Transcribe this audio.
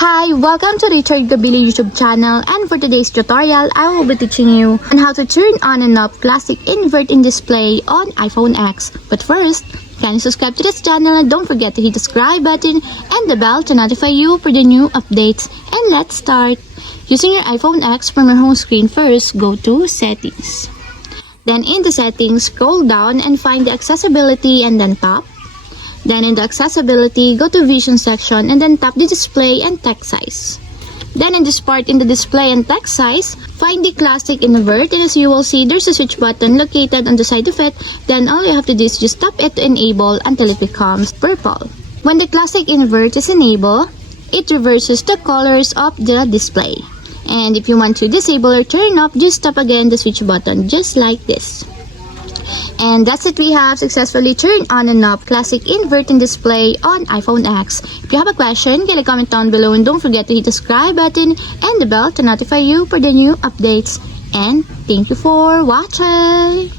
Hi, welcome to Richard Gabili YouTube channel, and for today's tutorial, I will be teaching you on how to turn on and off classic invert in display on iPhone X. But first, can you subscribe to this channel and don't forget to hit the subscribe button and the bell to notify you for the new updates. And let's start. Using your iPhone X from your home screen, first go to Settings. Then in the Settings, scroll down and find the Accessibility and then tap. Then in the Accessibility, go to Vision section and then tap the Display and Text Size. Then in this part in the Display and Text Size, find the Classic Invert, and as you will see, there's a switch button located on the side of it. Then all you have to do is just tap it to enable until it becomes purple. When the Classic Invert is enabled, it reverses the colors of the display. And if you want to disable or turn off, just tap again the switch button just like this. And that's it, we have successfully turned on and off classic invert in display on iPhone X. If you have a question, can comment down below and don't forget to hit the subscribe button and the bell to notify you for the new updates. And thank you for watching!